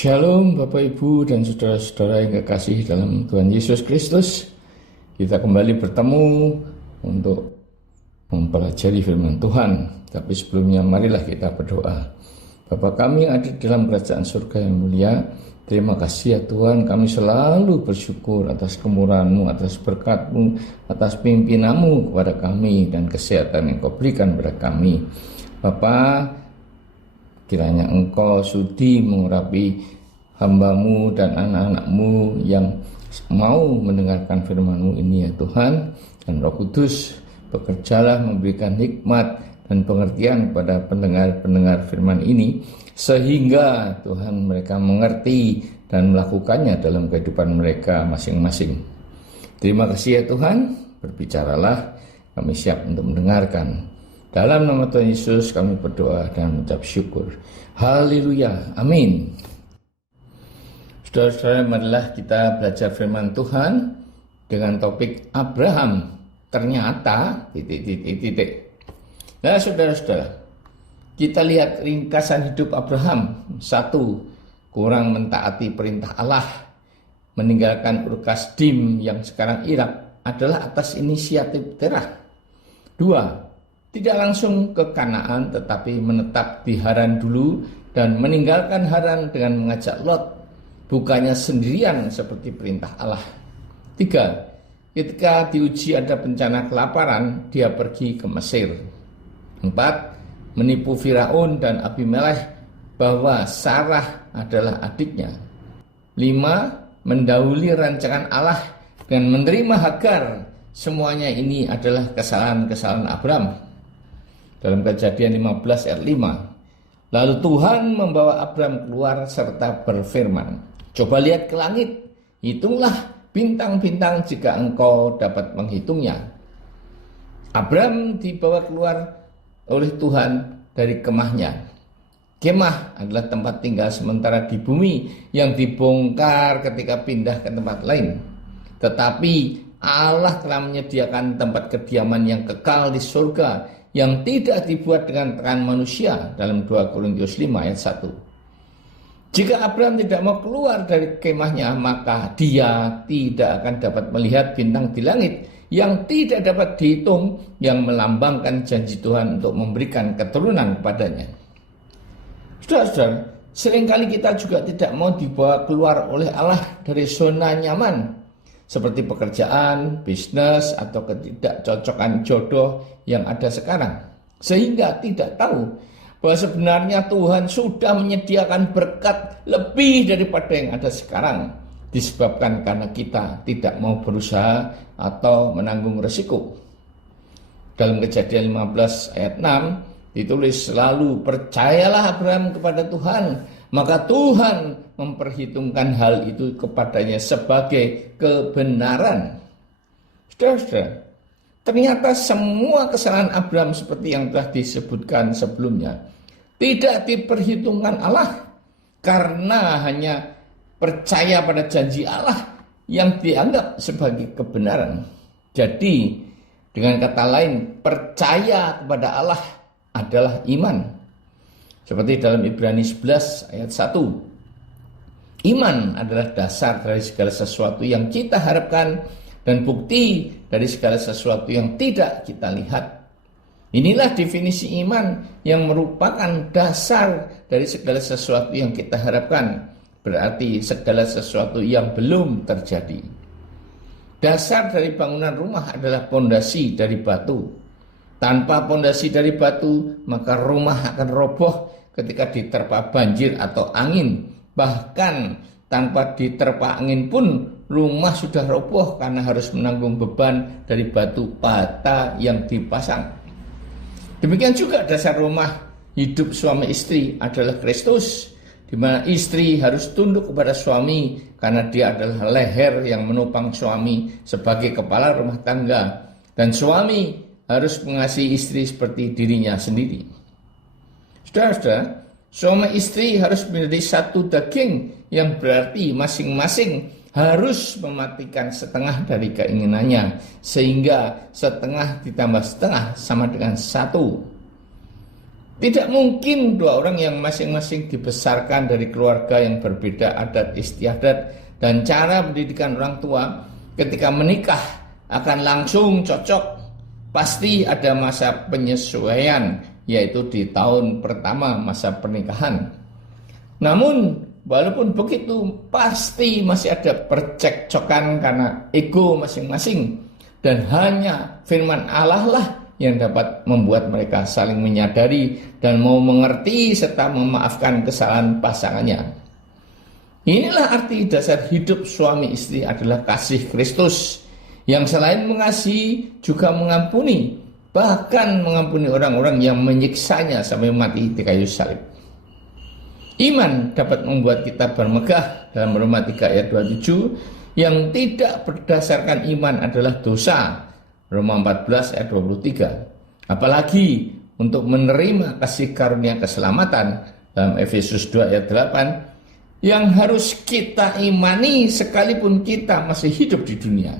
Shalom Bapak Ibu dan saudara-saudara yang kekasih dalam Tuhan Yesus Kristus. Kita kembali bertemu untuk mempelajari firman Tuhan. Tapi sebelumnya marilah kita berdoa. Bapa kami yang ada di dalam kerajaan surga yang mulia, terima kasih ya Tuhan, kami selalu bersyukur atas kemurahan-Mu, atas berkat-Mu, atas pimpinanmu kepada kami dan kesehatan yang Kau berikan kepada kami. Bapa, kiranya Engkau sudi mengurapi hamba-Mu dan anak-anak-Mu yang mau mendengarkan firman-Mu ini ya Tuhan. Dan Roh Kudus bekerjalah memberikan hikmat dan pengertian kepada pendengar-pendengar firman ini, sehingga Tuhan mereka mengerti dan melakukannya dalam kehidupan mereka masing-masing. Terima kasih ya Tuhan, berbicaralah, kami siap untuk mendengarkan. Dalam nama Tuhan Yesus kami berdoa dan mengucap syukur. Haleluya. Amin. Saudara-saudara, marilah kita belajar firman Tuhan dengan topik Abraham. Ternyata Nah, saudara-saudara, kita lihat ringkasan hidup Abraham. 1. Kurang mentaati perintah Allah. Meninggalkan Ur Kasdim yang sekarang Irak adalah atas inisiatif Terah. 2. Tidak langsung ke Kanaan tetapi menetap di Haran dulu dan meninggalkan Haran dengan mengajak Lot, bukannya sendirian seperti perintah Allah. 3. Ketika diuji ada bencana kelaparan, dia pergi ke Mesir. 4. Menipu Firaun dan Abimelekh bahwa Sarah adalah adiknya. 5. Mendahului rancangan Allah dan menerima Hagar. Semuanya ini adalah kesalahan-kesalahan Abraham. Dalam Kejadian 15 ayat 5. Lalu Tuhan membawa Abraham keluar serta berfirman, coba lihat ke langit, hitunglah bintang-bintang jika engkau dapat menghitungnya. Abraham dibawa keluar oleh Tuhan dari kemahnya. Kemah adalah tempat tinggal sementara di bumi yang dibongkar ketika pindah ke tempat lain. Tetapi Allah telah menyediakan tempat kediaman yang kekal di surga, yang tidak dibuat dengan tangan manusia, dalam 2 Korintus 5 ayat 1. Jika Abraham tidak mau keluar dari kemahnya, maka dia tidak akan dapat melihat bintang di langit yang tidak dapat dihitung, yang melambangkan janji Tuhan untuk memberikan keturunan kepadanya. Saudara-saudara, seringkali kita juga tidak mau dibawa keluar oleh Allah dari zona nyaman, seperti pekerjaan, bisnis, atau ketidakcocokan jodoh yang ada sekarang. Sehingga tidak tahu bahwa sebenarnya Tuhan sudah menyediakan berkat lebih daripada yang ada sekarang. Disebabkan karena kita tidak mau berusaha atau menanggung resiko. Dalam Kejadian 15 ayat 6 ditulis, lalu percayalah Abraham kepada Tuhan, maka Tuhan memperhitungkan hal itu kepadanya sebagai kebenaran. Saudara-saudara, ternyata semua kesalahan Abraham seperti yang telah disebutkan sebelumnya tidak diperhitungkan Allah, karena hanya percaya pada janji Allah yang dianggap sebagai kebenaran. Jadi, dengan kata lain, percaya kepada Allah adalah iman. Seperti dalam Ibrani 11 ayat 1. Iman adalah dasar dari segala sesuatu yang kita harapkan dan bukti dari segala sesuatu yang tidak kita lihat. Inilah definisi iman yang merupakan dasar dari segala sesuatu yang kita harapkan. Berarti segala sesuatu yang belum terjadi. Dasar dari bangunan rumah adalah pondasi dari batu. Tanpa pondasi dari batu, maka rumah akan roboh ketika diterpa banjir atau angin. Bahkan tanpa diterpa angin pun rumah sudah roboh karena harus menanggung beban dari batu bata yang dipasang. Demikian juga dasar rumah hidup suami istri adalah Kristus, di mana istri harus tunduk kepada suami karena dia adalah leher yang menopang suami sebagai kepala rumah tangga, dan suami harus mengasihi istri seperti dirinya sendiri. Saudara-saudara, suami istri harus menjadi satu daging, yang berarti masing-masing harus mematikan setengah dari keinginannya, sehingga setengah ditambah setengah sama dengan 1. Tidak mungkin dua orang yang masing-masing dibesarkan dari keluarga yang berbeda adat istiadat dan cara pendidikan orang tua ketika menikah akan langsung cocok. Pasti ada masa penyesuaian, yaitu di tahun pertama masa pernikahan. Namun walaupun begitu, pasti masih ada percekcokan karena ego masing-masing. Dan hanya firman Allah lah yang dapat membuat mereka saling menyadari dan mau mengerti serta memaafkan kesalahan pasangannya. Inilah arti dasar hidup suami istri adalah kasih Kristus yang selain mengasihi juga mengampuni, bahkan mengampuni orang-orang yang menyiksanya sampai mati di kayu salib. Iman dapat membuat kita bermegah dalam Roma 3 ayat 27, yang tidak berdasarkan iman adalah dosa. Roma 14 ayat 23. Apalagi untuk menerima kasih karunia keselamatan dalam Efesus 2 ayat 8 yang harus kita imani sekalipun kita masih hidup di dunia.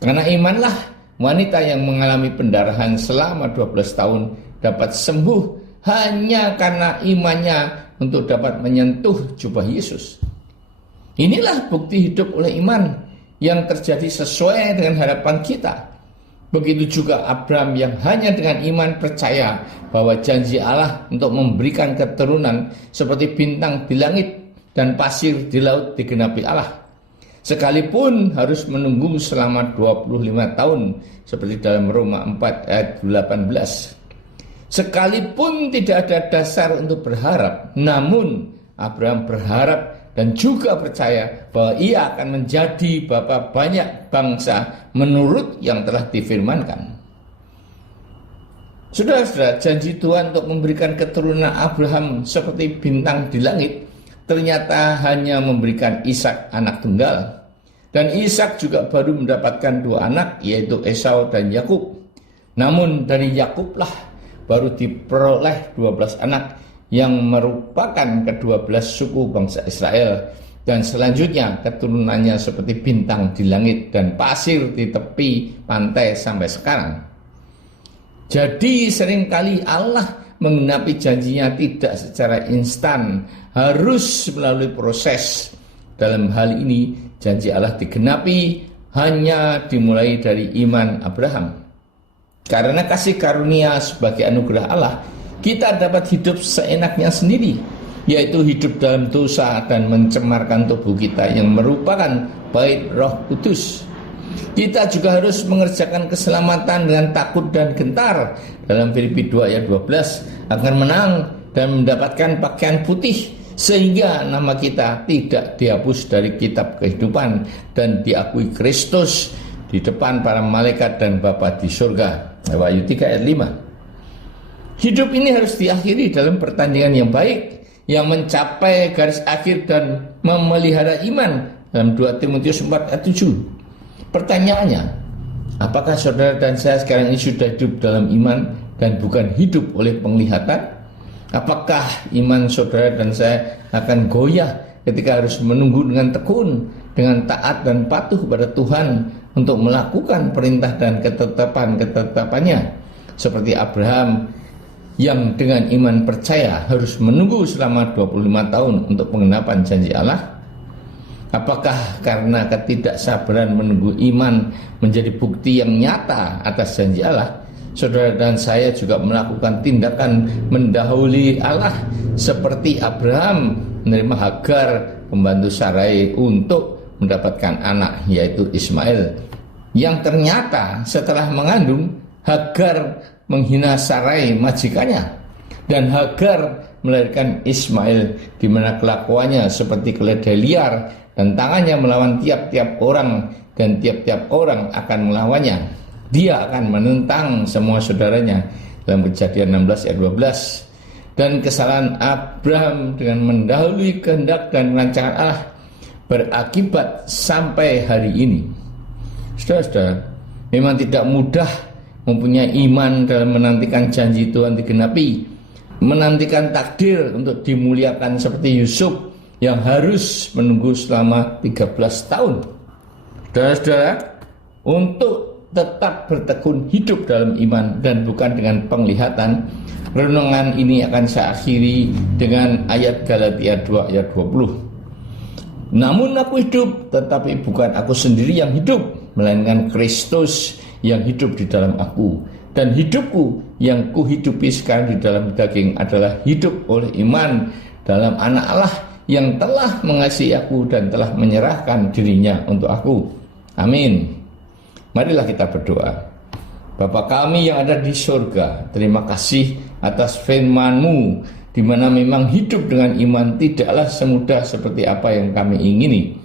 Karena imanlah wanita yang mengalami pendarahan selama 12 tahun dapat sembuh hanya karena imannya untuk dapat menyentuh jubah Yesus. Inilah bukti hidup oleh iman yang terjadi sesuai dengan harapan kita. Begitu juga Abraham yang hanya dengan iman percaya bahwa janji Allah untuk memberikan keturunan seperti bintang di langit dan pasir di laut digenapi Allah. Sekalipun harus menunggu selama 25 tahun seperti dalam Roma 4 ayat 18. Sekalipun tidak ada dasar untuk berharap, namun Abraham berharap dan juga percaya bahwa ia akan menjadi bapa banyak bangsa menurut yang telah difirmankan. Saudara-saudara, janji Tuhan untuk memberikan keturunan Abraham seperti bintang di langit ternyata hanya memberikan Ishak anak tunggal. Dan Ishak juga baru mendapatkan 2 anak, yaitu Esau dan Yakub. Namun dari Yakublah baru diperoleh 12 anak yang merupakan ke-12 suku bangsa Israel, dan selanjutnya keturunannya seperti bintang di langit dan pasir di tepi pantai sampai sekarang. Jadi seringkali Allah menggenapi janjinya tidak secara instan, harus melalui proses. Dalam hal ini janji Allah digenapi hanya dimulai dari iman Abraham. Karena kasih karunia sebagai anugerah Allah, kita dapat hidup seenaknya sendiri, yaitu hidup dalam dosa dan mencemarkan tubuh kita yang merupakan bait Roh Kudus. Kita juga harus mengerjakan keselamatan dengan takut dan gentar dalam Filipi 2 ayat 12 agar menang dan mendapatkan pakaian putih sehingga nama kita tidak dihapus dari kitab kehidupan dan diakui Kristus di depan para malaikat dan Bapa di surga. Wahyu 3 ayat 5. Hidup ini harus diakhiri dalam pertandingan yang baik yang mencapai garis akhir dan memelihara iman dalam 2 Timotius 4 ayat 7. Pertanyaannya, apakah saudara dan saya sekarang ini sudah hidup dalam iman dan bukan hidup oleh penglihatan? Apakah iman saudara dan saya akan goyah ketika harus menunggu dengan tekun, dengan taat dan patuh kepada Tuhan untuk melakukan perintah dan ketetapan-ketetapannya, seperti Abraham yang dengan iman percaya harus menunggu selama 25 tahun untuk penggenapan janji Allah? Apakah karena ketidaksabaran menunggu iman menjadi bukti yang nyata atas janji Allah, saudara dan saya juga melakukan tindakan mendahului Allah seperti Abraham menerima Hagar, pembantu Sarai, untuk mendapatkan anak, yaitu Ismail, yang ternyata setelah mengandung, Hagar menghina Sarai majikannya, dan Hagar melahirkan Ismail, di mana kelakuannya seperti keledai liar dan tangannya melawan tiap-tiap orang, dan tiap-tiap orang akan melawannya. Dia akan menentang semua saudaranya dalam Kejadian 16 ayat 12. Dan kesalahan Abraham dengan mendahului kehendak dan rancangan Allah berakibat sampai hari ini. Saudara-saudara, memang tidak mudah mempunyai iman dalam menantikan janji Tuhan digenapi, menantikan takdir untuk dimuliakan seperti Yusuf yang harus menunggu selama 13 tahun. Saudara-saudara, untuk tetap bertekun hidup dalam iman dan bukan dengan penglihatan. Renungan ini akan saya akhiri dengan ayat Galatia 2 ayat 20. Namun aku hidup, tetapi bukan aku sendiri yang hidup, melainkan Kristus yang hidup di dalam aku. Dan hidupku yang kuhidupi sekarang di dalam daging adalah hidup oleh iman dalam Anak Allah yang telah mengasihi aku dan telah menyerahkan dirinya untuk aku. Amin. Marilah kita berdoa. Bapa kami yang ada di surga, terima kasih atas firman-Mu, di mana memang hidup dengan iman tidaklah semudah seperti apa yang kami ingini.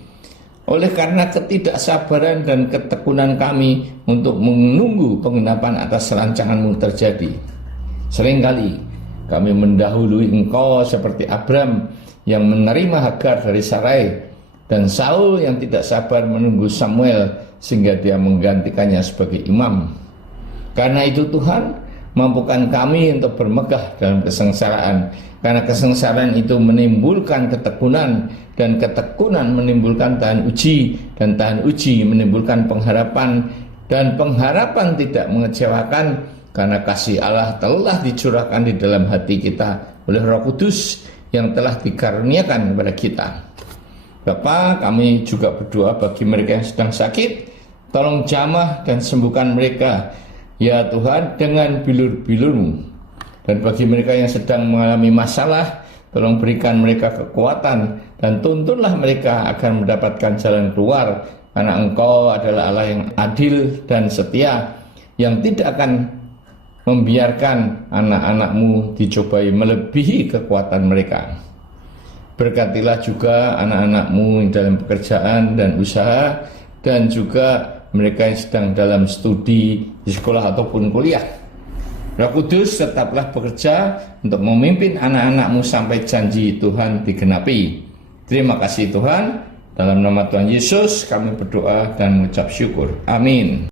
Oleh karena ketidaksabaran dan ketekunan kami untuk menunggu penggenapan atas rancangan-Mu terjadi. Seringkali kami mendahului Engkau seperti Abram yang menerima Hagar dari Sarai, dan Saul yang tidak sabar menunggu Samuel sehingga dia menggantikannya sebagai imam. Karena itu Tuhan, mampukan kami untuk bermegah dalam kesengsaraan, karena kesengsaraan itu menimbulkan ketekunan, dan ketekunan menimbulkan tahan uji, dan tahan uji menimbulkan pengharapan, dan pengharapan tidak mengecewakan, karena kasih Allah telah dicurahkan di dalam hati kita oleh Roh Kudus yang telah dikaruniakan kepada kita. Bapa, kami juga berdoa bagi mereka yang sedang sakit, tolong jamah dan sembuhkan mereka, ya Tuhan, dengan bilur-bilur-Mu. Dan bagi mereka yang sedang mengalami masalah, tolong berikan mereka kekuatan dan tuntunlah mereka agar mendapatkan jalan keluar, karena Engkau adalah Allah yang adil dan setia, yang tidak akan membiarkan anak-anak-Mu dicobai melebihi kekuatan mereka. Berkatilah juga anak-anak-Mu dalam pekerjaan dan usaha, dan juga mereka yang sedang dalam studi di sekolah ataupun kuliah. Roh Kudus tetaplah bekerja untuk memimpin anak-anak-Mu sampai janji Tuhan digenapi. Terima kasih Tuhan. Dalam nama Tuhan Yesus kami berdoa dan mengucap syukur. Amin.